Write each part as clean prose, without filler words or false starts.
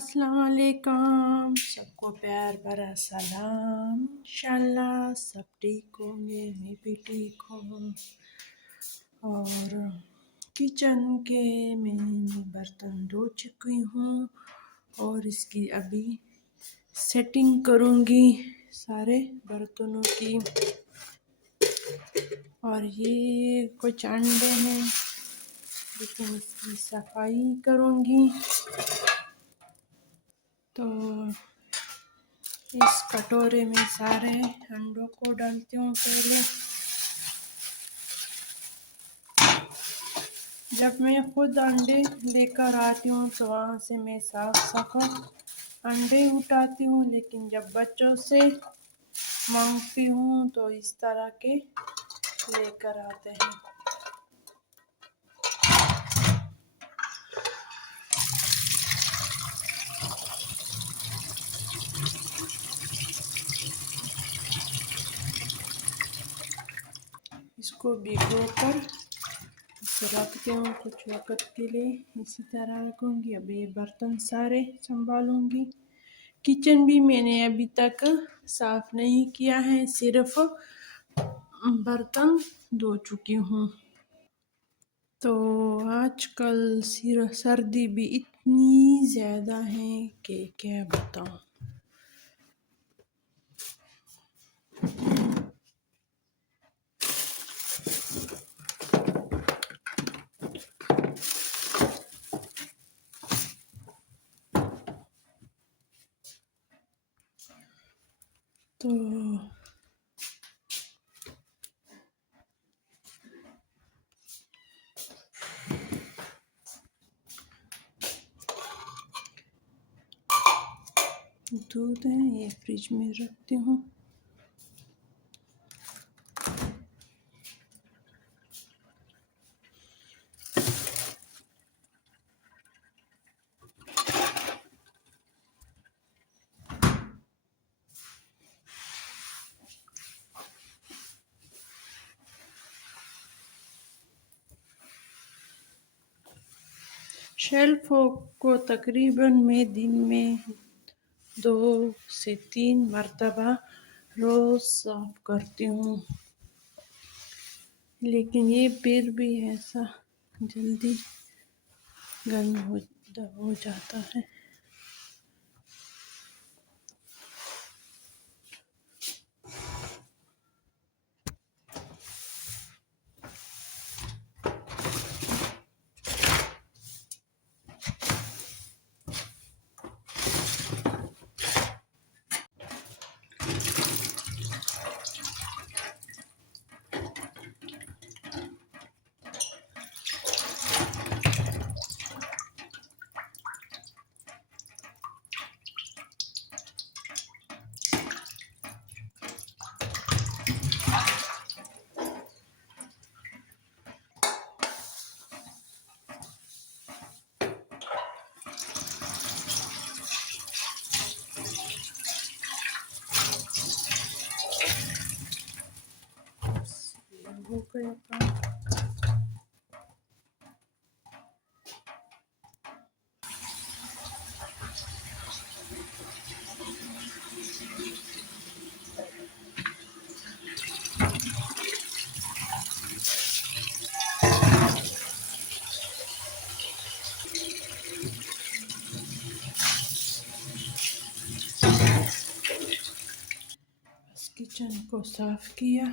अस्सलाम वालेकुम, सबको प्यार भरा सलाम। इंशाल्लाह सब ठीक होंगे, मैं भी ठीक हूँ। और किचन के मैंने बर्तन धो चुकी हूँ और इसकी अभी सेटिंग करूँगी सारे बर्तनों की। और ये कुछ अंडे हैं, लेकिन इसकी सफाई करूँगी। तो इस कटोरे में सारे अंडों को डालती हूँ। पहले जब मैं खुद अंडे लेकर आती हूँ तो वहाँ से मैं साफ साफ अंडे उठाती हूँ, लेकिन जब बच्चों से मांगती हूँ तो इस तरह के लेकर आते हैं। इसको भिगो कर रखती हूँ कुछ वक्त के लिए, इसी तरह रखूँगी। अभी बर्तन सारे संभालूँगी। किचन भी मैंने अभी तक साफ नहीं किया है, सिर्फ बर्तन धो चुकी हूँ। तो आजकल सर्दी भी इतनी ज़्यादा है कि क्या बताऊँ। तो दूध है, ये फ्रिज में रखती हूँ। शेल्फों को तकरीबन मैं दिन में 2 से 3 मरतबा रोज़ साफ करती हूँ, लेकिन ये फिर भी ऐसा जल्दी गंद हो जाता है। हो गया काम। किचन को साफ किया।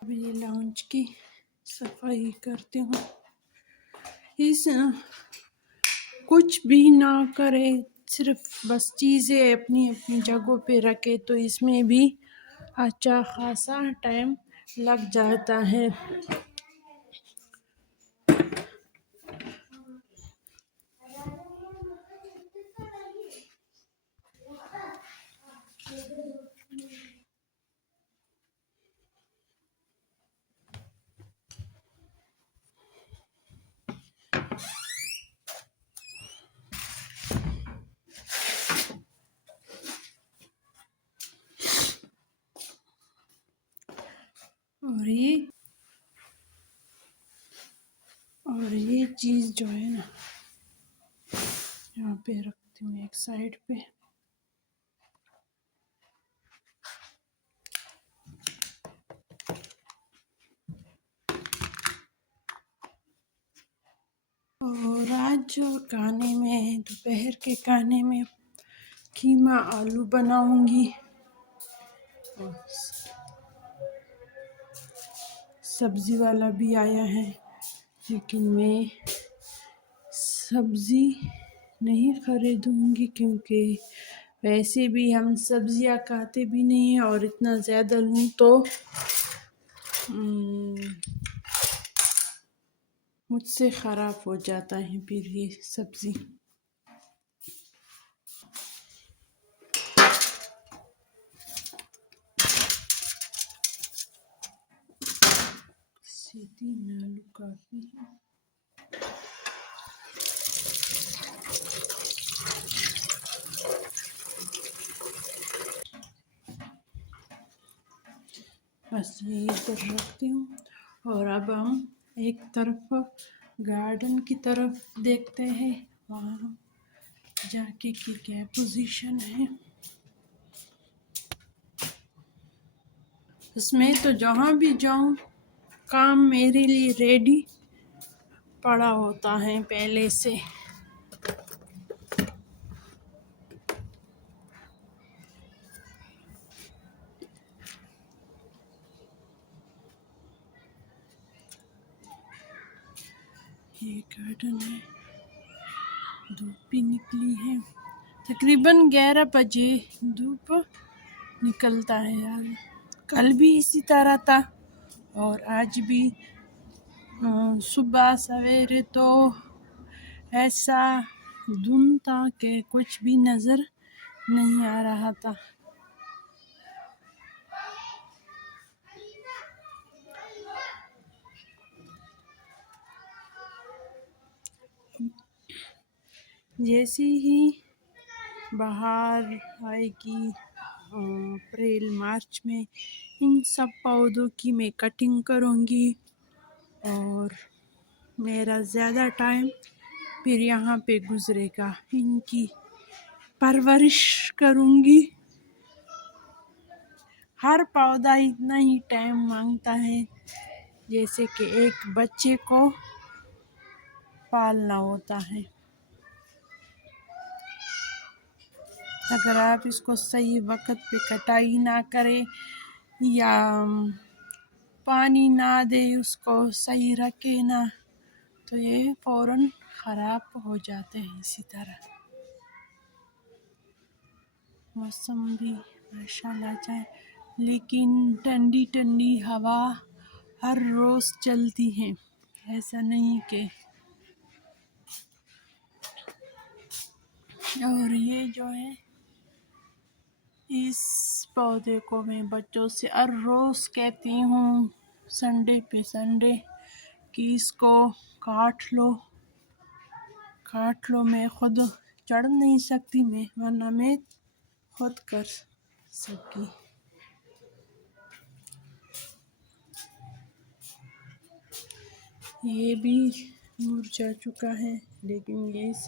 अब ये लाउंज की सफाई करती हूँ। इस कुछ भी ना करे, सिर्फ बस चीज़ें अपनी अपनी जगहों पे रखे तो इसमें भी अच्छा खासा टाइम लग जाता है। और ये चीज़ जो है ना, यहाँ पे रखती हूँ एक साइड पे। और आज जो खाने में, दोपहर के खाने में कीमा आलू बनाऊंगी। और सब्जी वाला भी आया है, लेकिन मैं सब्जी नहीं खरीदूंगी क्योंकि वैसे भी हम सब्जियां खाते भी नहीं हैं, और इतना ज़्यादा लूँ तो मुझसे ख़राब हो जाता है फिर ये सब्ज़ी। सीधी आलू काटनी है। बस ये इधर रखती हूँ। और अब हम एक तरफ गार्डन की तरफ देखते हैं, वहाँ जाके कि क्या पोजीशन है। उसमें तो जहाँ भी जाऊँ काम मेरे लिए रेडी पड़ा होता है पहले से। ये गार्डन है, धूप भी निकली है। तकरीबन 11 बजे धूप निकलता है यार। कल भी इसी तरह था और आज भी सुबह सवेरे तो ऐसा धुंध था कि कुछ भी नज़र नहीं आ रहा था। जैसे ही बाहर आएगी अप्रैल मार्च में, इन सब पौधों की मैं कटिंग करूँगी और मेरा ज़्यादा टाइम फिर यहाँ पे गुज़रेगा। इनकी परवरिश करूँगी। हर पौधा इतना ही टाइम मांगता है जैसे कि एक बच्चे को पालना होता है। अगर आप इसको सही वक्त पे कटाई ना करें या पानी ना दे, उसको सही रखे ना, तो ये फ़ौरन ख़राब हो जाते हैं। इसी तरह मौसम भी माशाल्लाह चाहे, लेकिन ठंडी ठंडी हवा हर रोज़ चलती है, ऐसा नहीं कि। और ये जो है, इस पौधे को मैं बच्चों से हर रोज़ कहती हूँ संडे पे संडे कि इसको काट लो, काट लो। मैं खुद चढ़ नहीं सकती, वरना मैं खुद कर सकी। ये भी मुरझा चुका है, लेकिन ये इस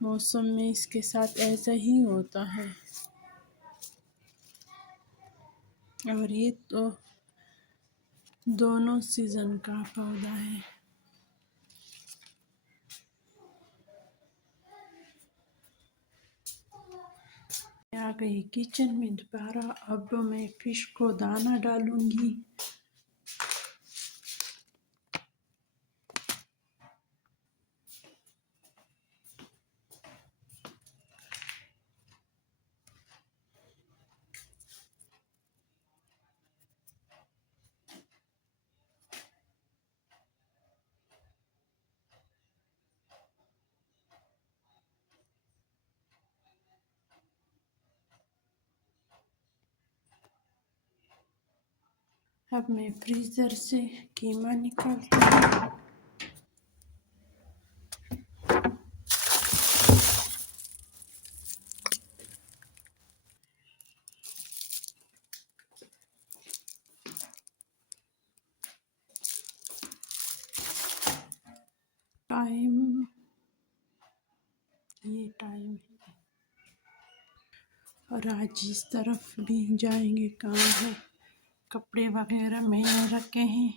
मौसम में इसके साथ ऐसा ही होता है। और ये तो दोनों सीज़न का पौधा है। आ गई किचन में दोबारा। अब मैं फिश को दाना डालूंगी। अब मैं फ्रीज़र से कीमा निकालती हूँ। टाइम है। और आज इस तरफ भी जाएंगे, काम है, कपड़े वगैरह मैंने रखे हैं।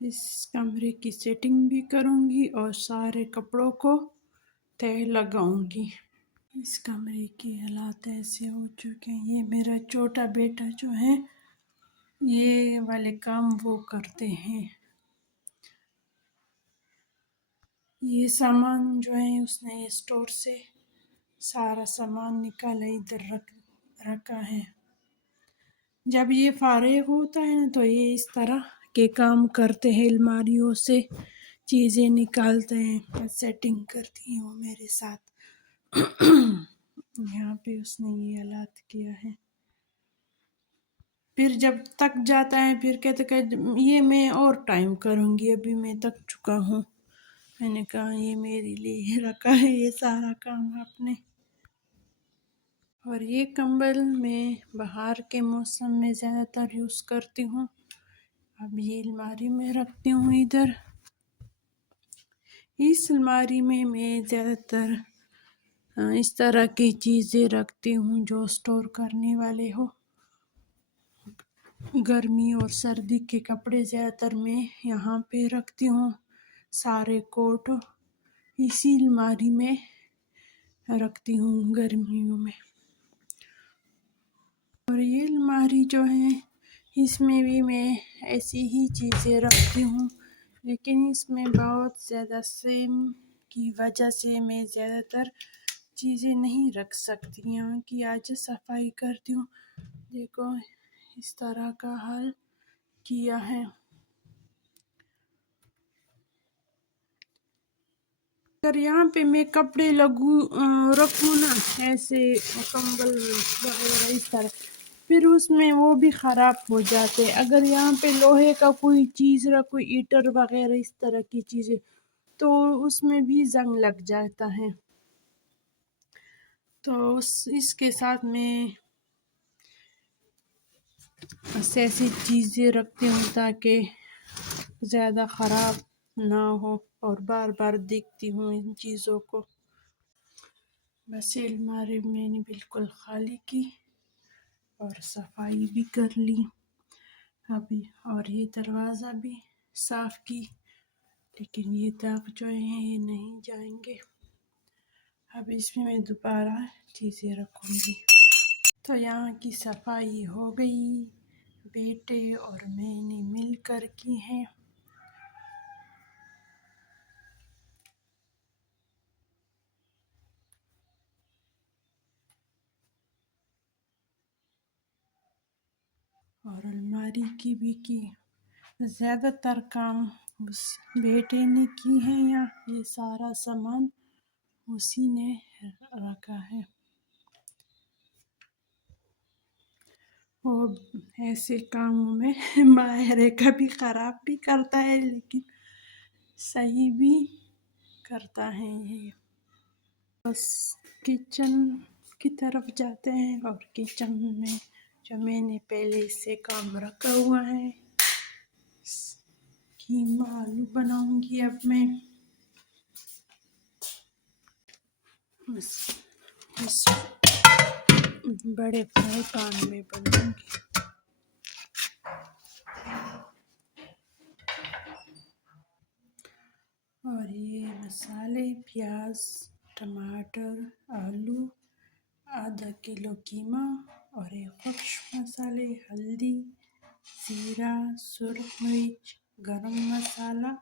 इस कमरे की सेटिंग भी करूँगी और सारे कपड़ों को तय लगाऊंगी। इस कमरे के हालात ऐसे हो चुके हैं। ये मेरा छोटा बेटा जो है, ये वाले काम वो करते हैं। ये सामान जो है उसने ये स्टोर से सारा सामान निकाला, इधर रखा है। जब ये फारिग होता है ना, तो ये इस तरह के काम करते हैं, अलमारियों से चीज़ें निकालते हैं, सेटिंग करती हैं वो मेरे साथ। यहाँ पे उसने ये हालात किया है। फिर जब तक जाता है फिर कहते ये मैं और टाइम करूँगी, अभी मैं थक चुका हूँ। मैंने कहा ये मेरे लिए रखा है ये सारा काम आपने। और ये कंबल मैं बाहर के मौसम में ज़्यादातर यूज़ करती हूँ। अब ये अलमारी में रखती हूँ इधर। इस अलमारी में मैं ज़्यादातर इस तरह की चीज़ें रखती हूँ जो स्टोर करने वाले हो। गर्मी और सर्दी के कपड़े ज़्यादातर मैं यहाँ पे रखती हूँ। सारे कोट इसी अलमारी में रखती हूँ गर्मियों में। और ये अलमारी जो है इसमें भी मैं ऐसी ही चीज़ें रखती हूँ, लेकिन इसमें बहुत ज़्यादा सेम की वजह से मैं ज़्यादातर चीज़ें नहीं रख सकती। यहाँ की आज सफाई करती हूँ, देखो इस तरह का हाल किया है। अगर यहाँ पे मैं कपड़े रखूँ ना, ऐसे कंबल वगैरह इस तरह, फिर उसमें वो भी ख़राब हो जाते। अगर यहाँ पे लोहे का कोई चीज़ रखो, ईटर वगैरह इस तरह की चीज़ें, तो उसमें भी जंग लग जाता है। तो इसके साथ मैं ऐसी चीज़ें रखती हूँ ताकि ज़्यादा ख़राब ना हो, और बार बार देखती हूँ इन चीज़ों को। बस अलमारी मैंने बिल्कुल खाली की और सफाई भी कर ली अभी, और ये दरवाज़ा भी साफ़ की, लेकिन ये दाग जो हैं ये नहीं जाएंगे। अब इसमें मैं दोबारा चीज़ें रखूँगी। तो यहाँ की सफाई हो गई, बेटे और मैंने मिल कर की है। और अलमारी की भी की। ज़्यादातर काम उस बेटे ने की है, या ये सारा सामान उसी ने रखा है। वो ऐसे कामों में माहिर है, कभी ख़राब भी करता है लेकिन सही भी करता है ये। बस किचन की तरफ जाते हैं, और किचन में जो मैंने पहले से काम रखा हुआ है, कीमा आलू बनाऊंगी अब मैं। इस बड़े फ्राई पैन में बनाऊंगी। और ये मसाले, प्याज, टमाटर, आलू, आधा किलो कीमा, और एक खुश्क मसाले, हल्दी, जीरा, सुरख मिर्च, गरम मसाला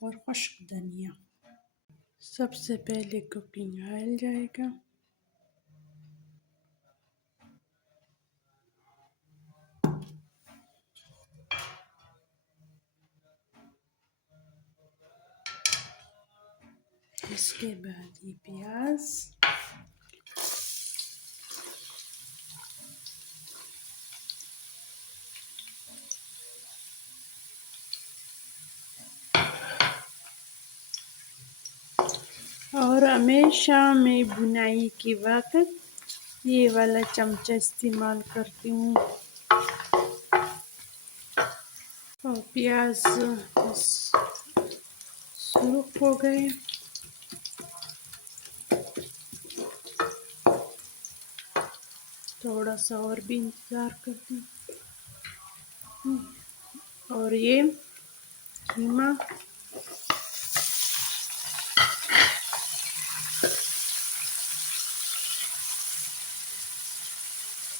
और खुश्क धनिया। सबसे पहले कुकिंग ऑयल जाएगा। इसके बाद ये प्याज, और और हमेशा मैं बुनाई के वक्त ये वाला चमचा इस्तेमाल करती हूँ। और प्याज सुर्ख हो गए। थोड़ा सा और भी इंतज़ार करती हूँ। और ये कीमा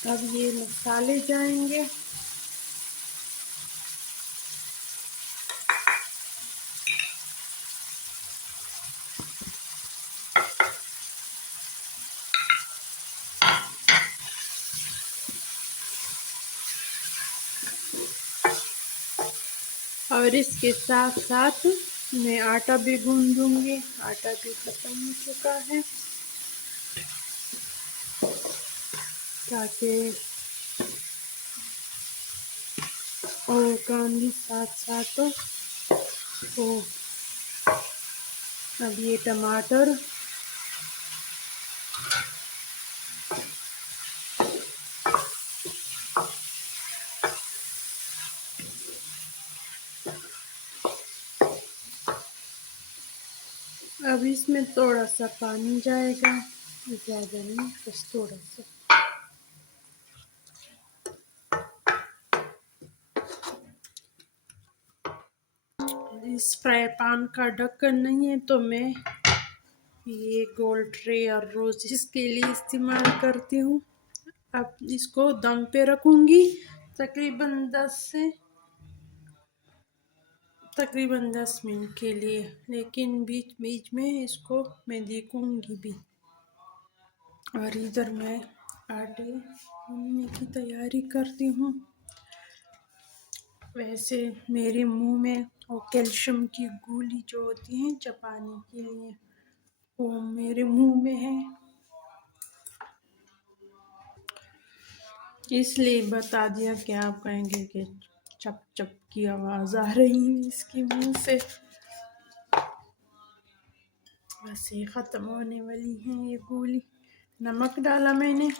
अब ये मसाले जाएंगे। और इसके साथ साथ मैं आटा भी गूंद दूंगी। आटा भी खत्म हो चुका है, ताकि और काम भी साथ साथ हो। अब ये टमाटर अब इसमें थोड़ा सा पानी जाएगा, ज़्यादा नहीं, बस थोड़ा सा। इस फ्राई पैन का ढक्कन नहीं है तो मैं ये गोल्ड ट्रे और रोजेस के लिए इस्तेमाल करती हूँ। अब इसको दम पे रखूँगी तकरीबन 10 मिनट के लिए, लेकिन बीच बीच में इसको मैं देखूँगी भी। और इधर मैं आटे गूंदने की तैयारी करती हूँ। वैसे मेरे मुंह में वो कैल्शियम की गोली जो होती है चबाने के लिए, वो मेरे मुंह में है, इसलिए बता दिया कि आप कहेंगे कि चप चप की आवाज़ आ रही है इसके मुंह से। बस ये ख़त्म होने वाली है ये गोली। नमक डाला मैंने।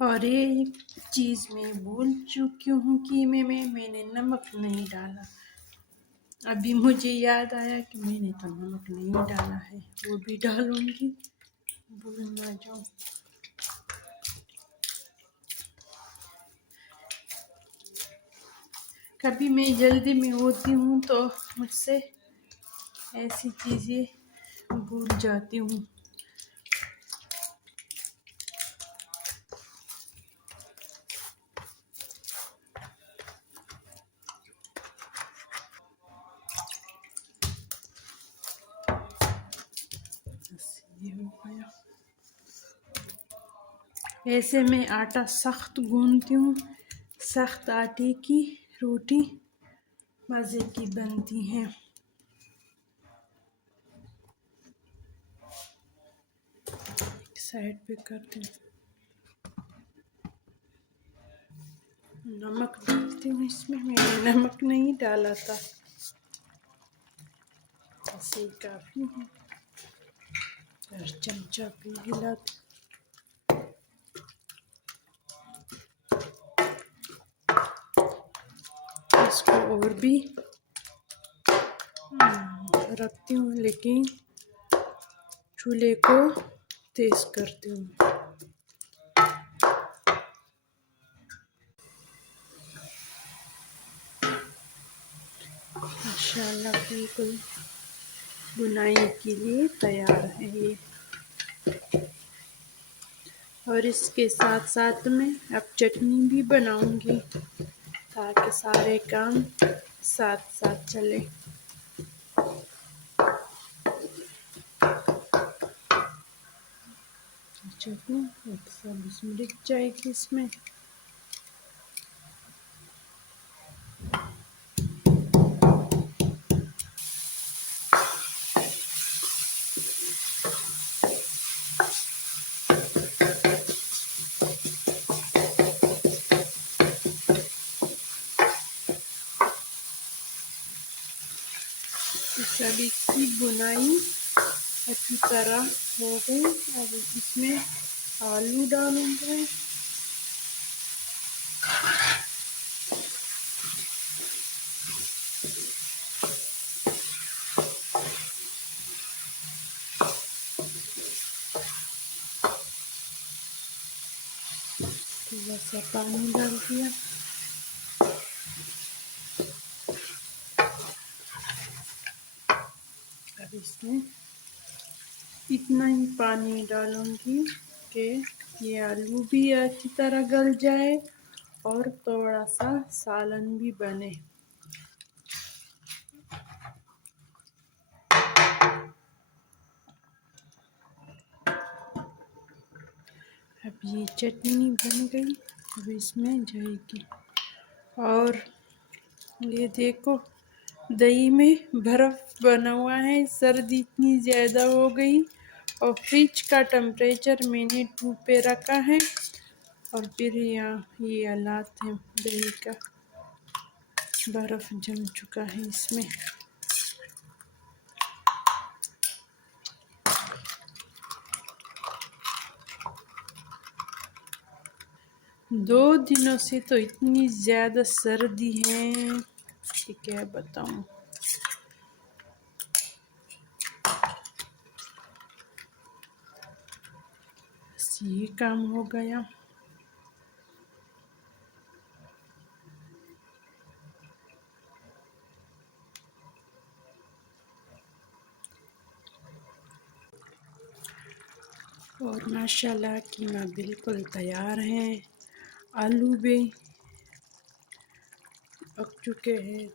और ये चीज़ मैं भूल चुकी हूँ कि मैंने नमक नहीं डाला। अभी मुझे याद आया कि मैंने तो नमक नहीं डाला है, वो भी डालूंगी, भूल ना जाऊँ। कभी मैं जल्दी में होती हूँ तो मुझसे ऐसी चीज़ें भूल जाती हूँ। ये हो गया। ऐसे मैं आटा सख्त गूंदती हूँ। सख्त आटे की रोटी मज़े की बनती है। साइड पे करती हूँ, नमक डालती हूँ इसमें। मैंने नमक नहीं डाला था, ऐसे ही काफ़ी है। और चमचा भी हिलाती। इसको और भी रखती हूँ, लेकिन चूल्हे को तेज करती हूँ। माशाल्लाह बिल्कुल बुनाई के लिए तैयार है ये। और इसके साथ साथ में अब चटनी भी बनाऊंगी, ताकि सारे काम साथ साथ चले। चटनी एक सब इसमें दिख जाएगी इसमें। सभी की बुनाई अच्छी तरह हो गई। अब इसमें आलू डालूंगे। थोड़ा सा पानी डाल दिया। अब इसमें इतना ही पानी डालूंगी कि ये आलू भी अच्छी तरह गल जाए और थोड़ा सा सालन भी बने। अब ये चटनी बन गई। अब इसमें जाएगी। और ये देखो दही में बर्फ बना हुआ है। सर्दी इतनी ज़्यादा हो गई और फ्रिज का टेम्परेचर मैंने 2 पे रखा है। और फिर यहाँ ये हालात है, दही का बर्फ जम चुका है इसमें। 2 दिनों से तो इतनी ज़्यादा सर्दी है कि क्या बताऊँ। बस ये काम हो गया। और माशाल्लाह कीमा बिल्कुल तैयार है। आलू भी पक चुके हैं।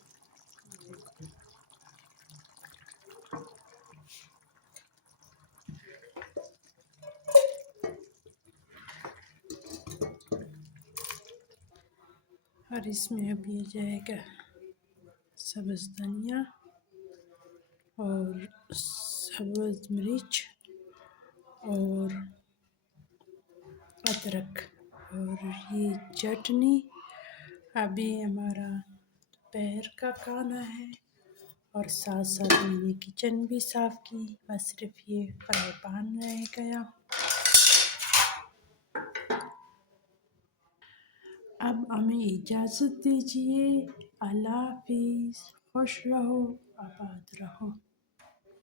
और इसमें अभी जाएगा सब्ज़ धनिया और सब्ज़ मिर्च और अदरक और ये चटनी। अभी हमारा दोपहर का खाना है और साथ साथ मैंने किचन भी साफ़ की। बस सिर्फ ये फ्राई पैन रह गया। अब हमें इजाज़त दीजिए। अल्लाह हाफिज़। खुश रहो, आबाद रहो।